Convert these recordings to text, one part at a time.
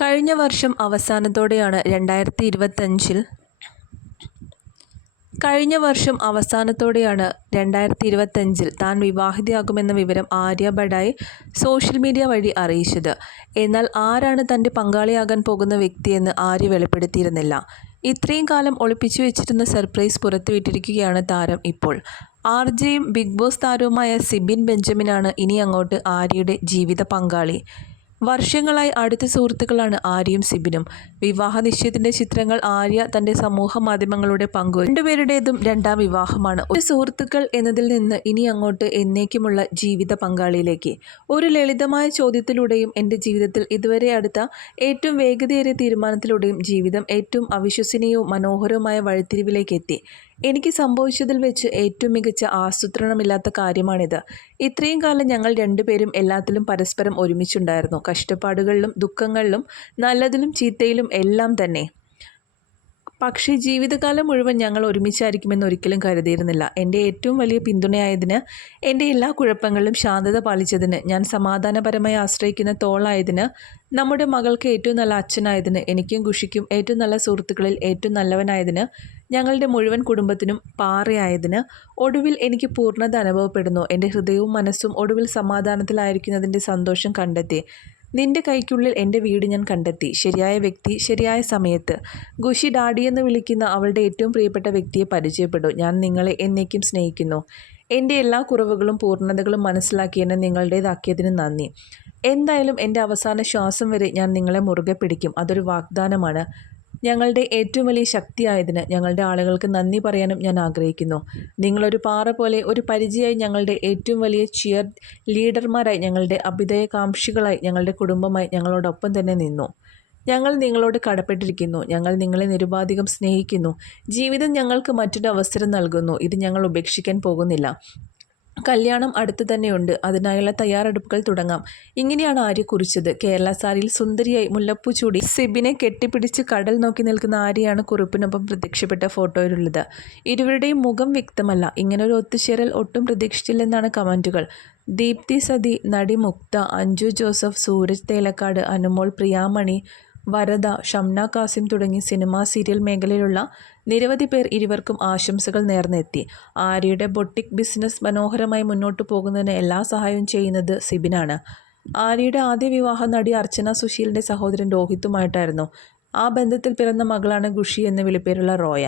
കഴിഞ്ഞ വർഷം അവസാനത്തോടെയാണ് രണ്ടായിരത്തി ഇരുപത്തഞ്ചിൽ കഴിഞ്ഞ വർഷം അവസാനത്തോടെയാണ് രണ്ടായിരത്തി ഇരുപത്തഞ്ചിൽ താൻ വിവാഹിതയാകുമെന്ന വിവരം ആര്യ ബഡായി സോഷ്യൽ മീഡിയ വഴി അറിയിച്ചത്. എന്നാൽ ആരാണ് തന്റെ പങ്കാളിയാകാൻ പോകുന്ന വ്യക്തിയെന്ന് ആര്യ വെളിപ്പെടുത്തിയിരുന്നില്ല. ഇത്രയും കാലം ഒളിപ്പിച്ചു വെച്ചിരുന്ന സർപ്രൈസ് പുറത്തുവിട്ടിരിക്കുകയാണ് താരം ഇപ്പോൾ. ആർ ജെയും ബിഗ് ബോസ് താരവുമായ സിബിൻ ബെഞ്ചമിനാണ് ഇനി അങ്ങോട്ട് ആര്യയുടെ ജീവിത പങ്കാളി. വർഷങ്ങളായി അടുത്ത സുഹൃത്തുക്കളാണ് ആര്യയും സിബിനും. വിവാഹ നിശ്ചയത്തിന്റെ ചിത്രങ്ങൾ ആര്യ തന്റെ സമൂഹ മാധ്യമങ്ങളുടെ പങ്കു രണ്ടുപേരുടേതും രണ്ടാം വിവാഹമാണ്. ഒരു സുഹൃത്തുക്കൾ എന്നതിൽ നിന്ന് ഇനി അങ്ങോട്ട് എന്നേക്കുമുള്ള ജീവിത പങ്കാളിയിലേക്ക്. ഒരു ലളിതമായ ചോദ്യത്തിലൂടെയും എന്റെ ജീവിതത്തിൽ ഇതുവരെ അടുത്ത ഏറ്റവും വേഗതയേറിയ തീരുമാനത്തിലൂടെയും ജീവിതം ഏറ്റവും അവിശ്വസനീയവും മനോഹരവുമായ വഴിത്തിരിവിലേക്ക് എത്തി. എനിക്ക് സംഭവിച്ചതിൽ വെച്ച് ഏറ്റവും മികച്ച ആസൂത്രണമില്ലാത്ത കാര്യമാണിത്. ഇത്രയും കാലം ഞങ്ങൾ രണ്ടുപേരും എല്ലാത്തിലും പരസ്പരം ഒരുമിച്ചുണ്ടായിരുന്നു. കഷ്ടപ്പാടുകളിലും ദുഃഖങ്ങളിലും നല്ലതിലും ചീത്തയിലും എല്ലാം തന്നെ. പക്ഷേ ജീവിതകാലം മുഴുവൻ ഞങ്ങൾ ഒരുമിച്ചായിരിക്കുമെന്ന് ഒരിക്കലും കരുതിയിരുന്നില്ല. എന്റെ ഏറ്റവും വലിയ പിന്തുണയായതിന് എന്റെ എല്ലാ കുഴപ്പങ്ങളിലും ശാന്തത പാലിച്ചതിന് ഞാൻ സമാധാനപരമായി ആശ്രയിക്കുന്ന തോളായതിന് നമ്മുടെ മകൾക്ക് ഏറ്റവും നല്ല അച്ഛനായതിന് എനിക്കും ഖുഷിക്കും ഏറ്റവും നല്ല സുഹൃത്തുക്കളിൽ ഏറ്റവും നല്ലവനായതിന് ഞങ്ങളുടെ മുഴുവൻ കുടുംബത്തിനും പാറയായതിന് ഒടുവിൽ എനിക്ക് പൂർണത അനുഭവപ്പെടുന്നു. എന്റെ ഹൃദയവും മനസ്സും ഒടുവിൽ സമാധാനത്തിലായിരിക്കുന്നതിന്റെ സന്തോഷം കണ്ടെത്തി. നിന്റെ കൈക്കുള്ളിൽ എന്റെ വീട് ഞാൻ കണ്ടെത്തി. ശരിയായ വ്യക്തി ശരിയായ സമയത്ത്. ഗുഷി ഡാഡി എന്ന് വിളിക്കുന്ന അവളുടെ ഏറ്റവും പ്രിയപ്പെട്ട വ്യക്തിയെ പരിചയപ്പെടും. ഞാൻ നിങ്ങളെ എന്നേക്കും സ്നേഹിക്കുന്നു. എന്റെ എല്ലാ കുറവുകളും പൂർണതകളും മനസ്സിലാക്കി എന്നെ നിങ്ങളുടേതാക്കിയതിന് നന്ദി. എന്തായാലും എന്റെ അവസാന ശ്വാസം വരെ ഞാൻ നിങ്ങളെ മുറുകെ പിടിക്കും. അതൊരു വാഗ്ദാനമാണ്. ഞങ്ങളുടെ ഏറ്റവും വലിയ ശക്തിയായതിന് ഞങ്ങളുടെ ആളുകൾക്ക് നന്ദി പറയാനും ഞാൻ ആഗ്രഹിക്കുന്നു. നിങ്ങളൊരു പാറ പോലെ ഒരു പരിചയമായി ഞങ്ങളുടെ ഏറ്റവും വലിയ ചിയർ ലീഡർമാരായി ഞങ്ങളുടെ അഭിതയകാംക്ഷികളായി ഞങ്ങളുടെ കുടുംബമായി ഞങ്ങളോടൊപ്പം തന്നെ നിന്നു. ഞങ്ങൾ നിങ്ങളോട് കടപ്പെട്ടിരിക്കുന്നു. ഞങ്ങൾ നിങ്ങളെ നിരുപാധികം സ്നേഹിക്കുന്നു. ജീവിതം ഞങ്ങൾക്ക് മറ്റൊരു അവസരം നൽകുന്നു. ഇത് ഞങ്ങൾ ഉപേക്ഷിക്കാൻ പോകുന്നില്ല. കല്യാണം അടുത്തു തന്നെയുണ്ട്. അതിനായുള്ള തയ്യാറെടുപ്പുകൾ തുടങ്ങാം. ഇങ്ങനെയാണ് ആര്യ കുറിച്ചത്. കേരള സാരിയിൽ സുന്ദരിയായി മുല്ലപ്പൂ ചൂടി സിബിനെ കെട്ടിപ്പിടിച്ച് കടൽ നോക്കി നിൽക്കുന്ന ആര്യയാണ് കുറിപ്പിനൊപ്പം പ്രത്യക്ഷപ്പെട്ട ഫോട്ടോയിലുള്ളത്. ഇരുവരുടെയും മുഖം വ്യക്തമല്ല. ഇങ്ങനൊരു ഒത്തുചേരൽ ഒട്ടും പ്രതീക്ഷിച്ചില്ലെന്നാണ് കമന്റുകൾ ദീപ്തി സതി നടി മുക്ത അഞ്ജു ജോസഫ് സൂരജ് തേലക്കാട് അനുമോൾ പ്രിയാമണി വരദ ഷംന കാസിം തുടങ്ങി സിനിമാ സീരിയൽ മേഖലയിലുള്ള നിരവധി പേർ ഇരുവർക്കും ആശംസകൾ നേർന്നെത്തി. ആര്യയുടെ ബൊട്ടിക് ബിസിനസ് മനോഹരമായി മുന്നോട്ട് പോകുന്നതിന് എല്ലാ സഹായവും ചെയ്യുന്നത് സിബിനാണ്. ആര്യയുടെ ആദ്യ വിവാഹ നടി അർച്ചന സുശീലിന്റെ സഹോദരൻ രോഹിത്തുമായിട്ടായിരുന്നു. ആ ബന്ധത്തിൽ പിറന്ന മകളാണ് ഗുഷി എന്ന വിളിപ്പേരുള്ള റോയ.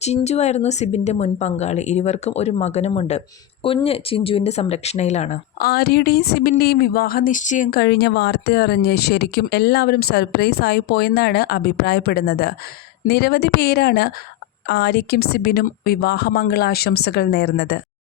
ചിഞ്ചു ആയിരുന്നു സിബിന്റെ മുൻ പങ്കാളി. ഇരുവർക്കും ഒരു മകനുമുണ്ട്. കുഞ്ഞ് ചിഞ്ചുവിന്റെ സംരക്ഷണയിലാണ്. ആര്യയുടെയും സിബിന്റെയും വിവാഹ നിശ്ചയം കഴിഞ്ഞ വാർത്ത അറിഞ്ഞ് ശരിക്കും എല്ലാവരും സർപ്രൈസ് ആയി പോയെന്നാണ് അഭിപ്രായപ്പെടുന്നത്. നിരവധി പേരാണ് ആര്യയ്ക്കും സിബിനും വിവാഹമംഗളാശംസകൾ നേർന്നത്.